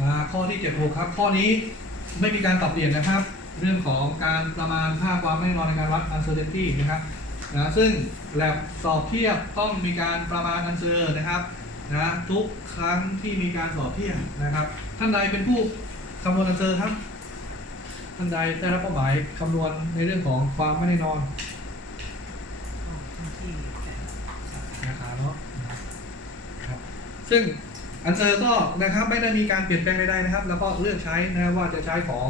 มาข้อที่76ครับ ข้อนี้ไม่มีการปรับเปลี่ยนนะครับ เรื่องของการประมาณค่าความไม่แน่นอนในการวัด uncertainty นะครับนะซึ่งแลบสอบเทียบต้องมีการประมาณ uncer นะครับนะทุกครั้งที่มีการสอบเทียบนะครับ ท่านใดเป็นผู้คำนวณ uncer ครับ ท่านใดได้รับเป้าหมายคำนวณในเรื่องของความไม่แน่นอนนะครับเนาะนะครับซึ่ง อันเซอร์ก็นะครับไม่ได้มีการเปลี่ยนแปลงใดๆนะครับ แล้วก็เลือกใช้นะครับว่าจะใช้ของ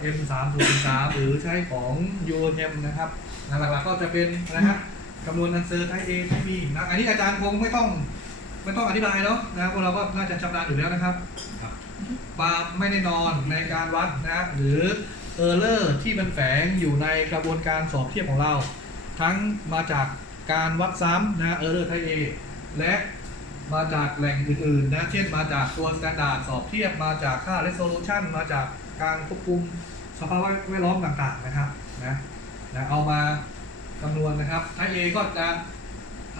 เอ็มสามศูนย์สามหรือใช้ของยูเอ็มนะครับหลักๆก็จะเป็นนะฮะคำนวณอันเซอร์ไทป์ A ไทป์ B นะอันนี้อาจารย์คงไม่ต้องไม่ต้องอธิบายเนาะนะพวกเราก็น่าจะชำนาญอยู่แล้วนะครับความไม่แน่นอนในการวัดนะหรือเออร์เลอร์ที่มันแฝงอยู่ในกระบวนการสอบเทียบของเรา ทั้งมาจากการวัดซ้ำนะเออร์เลอร์ไทป์ A และ มาจากแหล่งอื่นๆนะ เช่นมาจากตัว standard สอบเทียบมาจากค่า resolution มาจากการควบคุมสภาพแวดล้อมต่างๆนะครับนะนะเอามาคำนวณนะครับถ้า A ก็จะ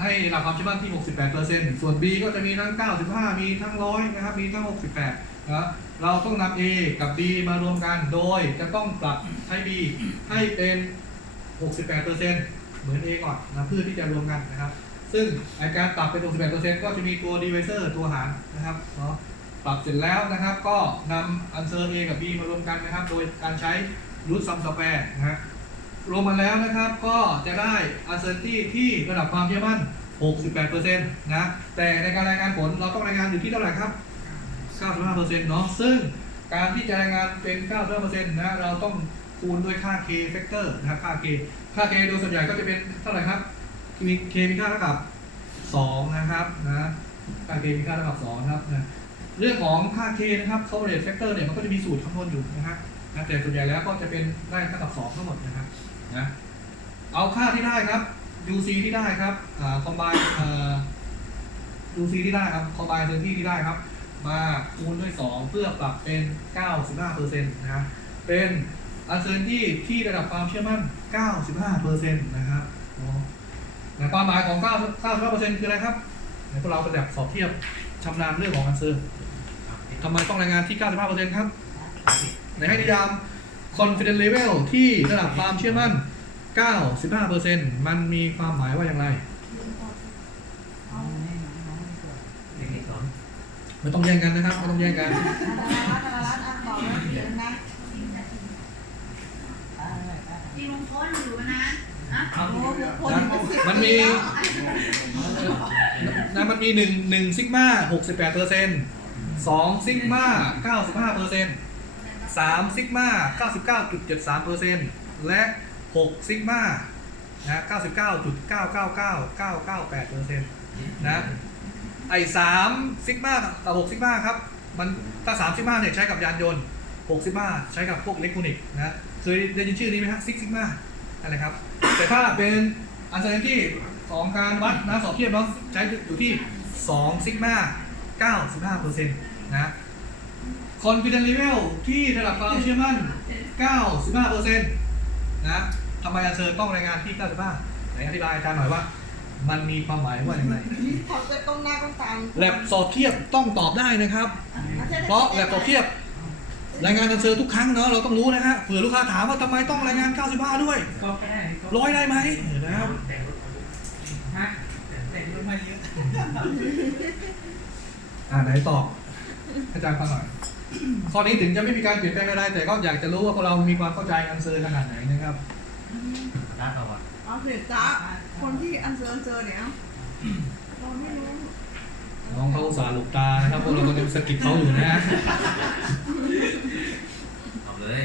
ให้ระดับความเชื่อมั่นที่ 68%ส่วน B ก็จะมีทั้ง 95 มีทั้ง 100 นะครับ มีทั้ง 68 นะ เราต้องนำ A กับ B มารวมกัน โดยจะต้องปรับให้ B ให้เป็น 68%เหมือน A ก่อนนะเพื่อที่จะรวมกันนะครับ ซึ่งไอการปรับเป็น 61%ก็จะมีตัว divisor ตัวหารนะครับเนาะปรับเสร็จแล้วนะครับ ก็นำ answer A กับ B มารวมกันนะครับ โดยการใช้ root sum square นะฮะรวมมาแล้วนะครับก็จะได้ uncertainty ที่ระดับความเชื่อมั่น 68%นะแต่ในการรายงานผลเราต้องรายงานอยู่ที่เท่าไหร่ครับ 95%เนาะซึ่งการที่จะรายงานเป็น 95%นะเราต้องคูณด้วยค่า k factor นะครับค่า k ค่า k โดยส่วนใหญ่ก็จะเป็นเท่าไหร่ครับ มี k มีค่าเท่ากับ2นะครับนะค่า k มีค่าเท่ากับ2นะครับนะเรื่องของค่า k นะครับ coverage factor เนี่ยมันก็จะมีสูตรคำนวณอยู่นะครับนะแต่ส่วนใหญ่แล้วก็จะเป็นได้เท่ากับ2ทั้งหมดนะครับนะเอาค่าที่ได้ครับ UC ที่ได้ครับอ่า combine UC ที่ได้ครับ combine พื้นที่ที่ได้ครับ มาคูณด้วย 2 เพื่อปรับเป็น 95%นะครับเป็น uncertainty ที่ระดับความเชื่อมั่น 95%นะครับ นะความหมายของ9 95%คืออะไรครับในพวกเราเป็นแบบสอบเทียบชำนาญเรื่องของอันเซอร์ทำไมต้องรายงานที่ 95%ครับ ในให้นิยาม confidence level ที่ระดับความเชื่อมั่น 95%มันมีความหมายว่าอย่างไร ไม่ต้องแย่งกันนะครับ ไม่ต้องแย่งกันที่ลุงพ้นอยู่มานา นนะมันมีนะมันมีหนึ่งหนึ่งซิกมาหกสิบแปดเปอร์เซ็นต์สองซิกมาเก้าสิบห้าเปอร์เซ็นต์สามซิกมาเก้าสิบเก้าจุดเจ็ดสามเปอร์เซ็นต์และหกซิกมานะเก้าสิบเก้าจุดเก้าเก้าเก้าเก้าเก้าแปดเปอร์เซ็นต์นะไอ้สามซิกมากับหกซิกมาครับ มันถ้าสามซิกมาเนี่ยใช้กับยานยนต์หกซิกมาใช้กับพวกอิเล็กทรอนิกส์นะเคยได้ยินชื่อนี้ไหมฮะซิกซิกมาอะไรครับ แต่ถ้าเป็นอันเซนที่ของการวัดนะสอบเทียบเนาะใช้อยู่ที่2ซิกมา95เปอร์เซ็นต์นะ confidence level ที่ระดับความเชื่อมั่น 95เปอร์เซ็นต์นะทำไมอันเซอร์ต้องรายงานที่ 95ไหนอธิบายอาจารย์หน่อยว่า มันมีความหมายว่าอย่างไรขอจะต้องหน้าต้องตามแลบสอบเทียบต้องตอบได้นะครับ เพราะแลบสอบเทียบ รายงานอันเซอร์ทุกครั้งเนาะเราต้องรู้นะฮะเผื่อลูกค้าถามว่าทำไมต้องรายงาน 95 ด้วยก็แค่ ร้อยได้ไหมนะครับแต่งรถฮะแต่งรถมาเยอะอ่าไหนตอบอาจารย์ฟังหน่อยข้อนี้ถึงจะไม่มีการเปลี่ยนแปลงใดๆแต่ก็อยากจะรู้ว่าพวกเรามีความเข้าใจอันเซอร์ขนาดไหนนะครับร้านเราอะเอาเสร็จจ้าคนที่อันเซอร์อันเซอร์เนี่ยเราไม่รู้น้องเขาอุตสาห์หลบตานะครับพวกเราก็จะสะกิดเขาอยู่นะฮะ เอาเลย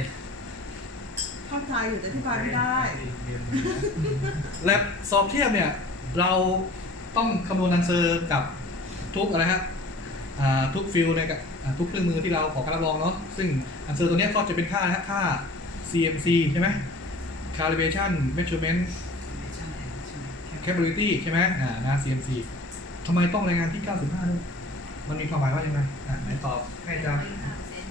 เข้าใจอยู่แต่ที่พายไม่ได้ แลบสอบเทียบเนี่ย เราต้องคำนวณอันเซอร์กับทุกอะไรฮะอ่าทุกฟิลในกับอ่าทุกเครื่องมือที่เราขอการรับรองเนาะซึ่งอันเซอร์ตัวเนี้ยก็จะเป็นค่านะฮะค่า CMC ใช่ไหม calibration measurement capability ใช่ไหมอ่านะ CMC ทำไมต้องรายงานที่ 95ด้วยมันมีความหมายว่ายังไงอ่าไหนตอบให้อาจารย์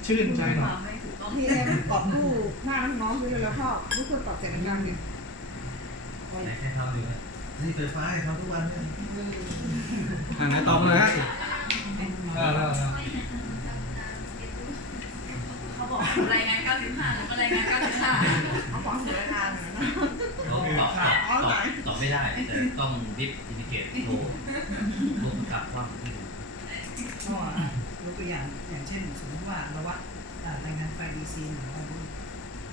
ชื่นใจหน่อย ไม่ถูกต้อง ที่ได้กอบกู้หน้าน้องๆด้วยแล้วก็รู้กคนตอบแต่กันเนี่ยไหนใครทำอยู่เนี่เปิดไฟฟ้าทำทุกวันเนยอ่าไหนตองเลยฮะออเออเออเขาบอกรายงาน95หรือว่ารายงาน95เขาบอกถึงรายงานตอบตอบตอบไม่ได้แต่ต้องรีบ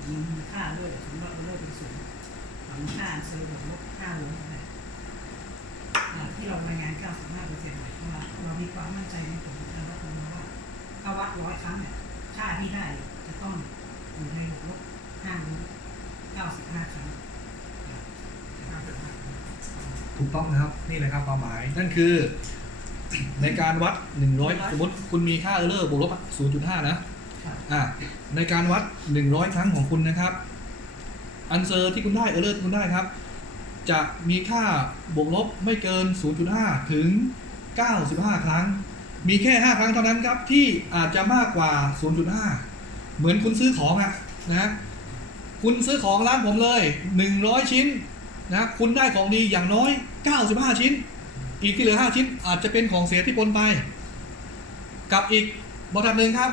ยิงค่าด้วยสมมติว่าเราเลิกเป็นศูนย์มีค่าเซอร์บวกลบ5โวลต์ก็ได้อ่าที่เรารายงาน 95เปอร์เซ็นต์ว่าเรามีความมั่นใจในผลการวัดออกมาว่าถ้าวัดร้อยครั้งเนี่ยค่าที่ได้จะต้องอยู่ในบวกลบ5โวลต์95 ครั้งถูกต้องนะครับนี่เลยครับความหมายนั่นคือ ในการวัด 100 สมมติคุณมีค่าเออร์เลอร์บวกลบ 0.5 นะ อะในการวัด 100 ครั้งของคุณนะครับอันเซอร์ที่คุณได้เออร์เลอร์ที่คุณได้ครับ จะมีค่าบวกลบไม่เกิน 0.5 ถึง 95 ครั้ง มีแค่ 5 ครั้งเท่านั้นครับ ที่อาจจะมากกว่า 0.5 เหมือนคุณซื้อของอะนะคุณซื้อของร้านผมเลย 100 ชิ้นนะคุณได้ของดีอย่างน้อย 95 ชิ้น อีกที่เหลือ 5 ชิ้นอาจจะเป็นของเสียที่ปนไป กับอีกบริษัทหนึ่งครับ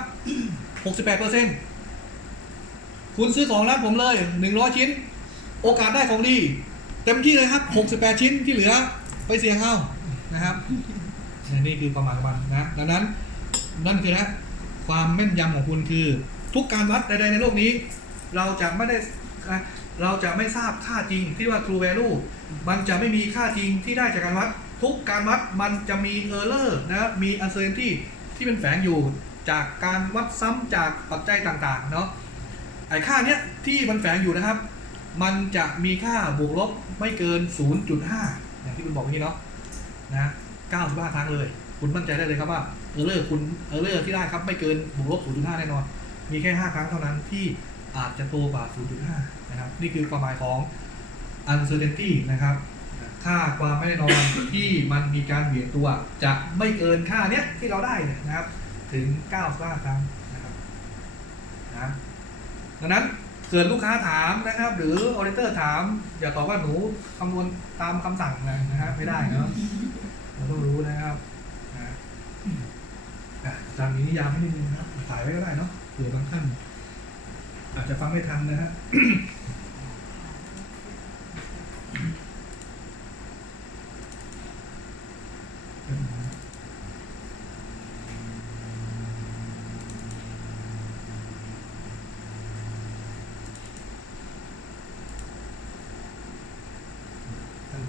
68%คุณซื้อของร้านผมเลย 100 ชิ้น โอกาสได้ของดี เต็มที่เลยครับ 68 ชิ้นที่เหลือไปเสี่ยงเอานะครับนี่คือประมาณของมันนะดังนั้นนั่นคือนะความแม่นยำของคุณคือ ทุกการวัดใดๆในโลกนี้ เราจะไม่ได้เราจะไม่ทราบค่าจริงที่ว่า true value มันจะไม่มีค่าจริงที่ได้จากการวัด ทุกการวัดมันจะมี error นะมี uncertainty ที่เป็นแฝงอยู่ จากการวัดซ้ำจากปัจจัยต่างๆเนาะไอ้ค่าเนี้ยที่มันแฝงอยู่นะครับ มันจะมีค่าบวกลบไม่เกิน 0.5 อย่างที่คุณบอกเมื่อกี้เนาะนะ95 ครั้งเลย คุณมั่นใจได้เลยครับว่าเออร์เลอร์คุณเออร์เลอร์ที่ได้ครับไม่เกินบวกลบ 0.5 แน่นอน มีแค่ 5 ครั้งเท่านั้นที่อาจจะโตกว่า 0.5 นะครับ นี่คือความหมายของ uncertainty นะครับ ค่าความไม่แน่นอนที่มันมีการเบี่ยงตัว จะไม่เกินค่าเนี้ยที่เราได้นะครับ ถึง95ครั้งนะครับนะดังนั้นเกิดลูกค้าถามนะครับ หรือออเดเตอร์ถาม อย่าตอบว่าหนูคำนวณตามคำสั่งนะนะไม่ได้เนาะเราต้องรู้นะครับนะจำนิยามให้นิดนึงนะครับถ่ายไว้ก็ได้เนาะเผื่อบางท่านอาจจะฟังไม่ทันนะฮะ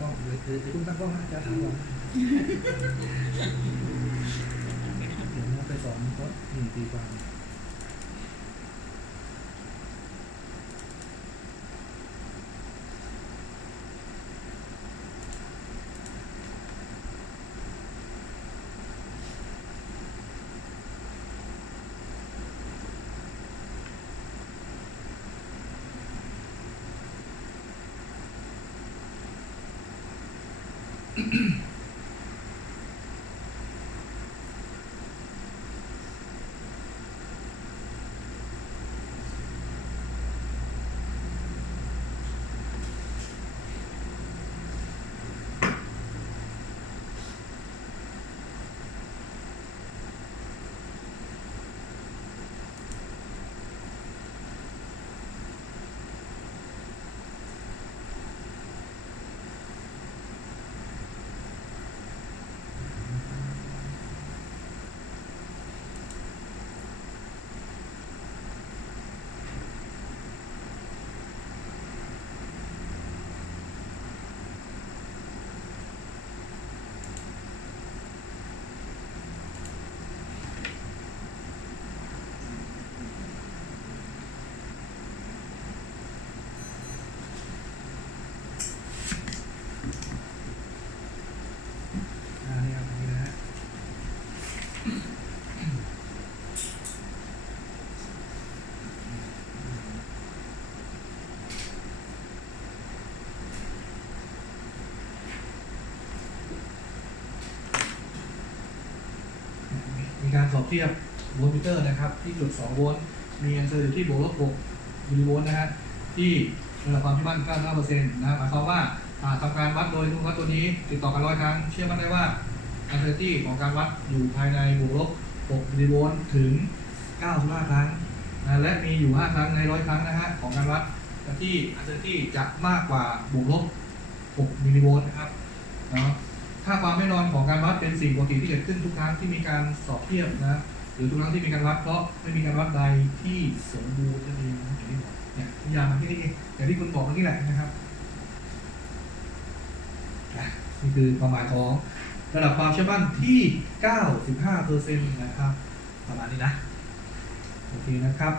ตั้ง กล้องเดี๋ยวเดี๋ยวเดี๋ยวคุณตั้งกล้องนะจะถามก่อนเดี๋ยวนะไปสอนเขาหนึ่งตีความอ่า สอบเทียบโวลต์มิเตอร์นะครับ ที่จุด 2 โวลต์มีแอนเซอร์อยู่ที่บวกลบ6มิลลิโวลต์นะฮะที่ระดับความที่มั่น99%นะครับหมายความว่าอ่าทำการวัดโดยลูกวัดตัวนี้ ติดต่อกันร้อยครั้ง เชื่อมั่นได้ว่าอันเซอร์ตี้ของการวัดอยู่ภายในบวกลบ6มิลลิโวลต์ถึง 95 ครั้งนะและมีอยู่ 5 ครั้งในร้อยครั้งนะฮะของการวัดที่ uncertainty จะมากกว่าบวกลบ6มิลลิโวลต์นะครับเนาะ ค่าความแน่นอนของการวัดเป็นสิ่งปกติที่เกิดขึ้นทุกครั้งที่มีการสอบเทียบนะหรือทุกครั้งที่มีการวัดเพราะไม่มีการวัดใดที่สมบูรณ์นั่นเองอย่างที่บอกเนี่ยทุกอย่างมันที่นี่เองอย่างที่คุณบอกเมื่อกี้แหละนะครับนี่คือความหมายของระดับความเชื่อมั่นที่ 95%นะครับประมาณนี้นะ โอเคนะครับ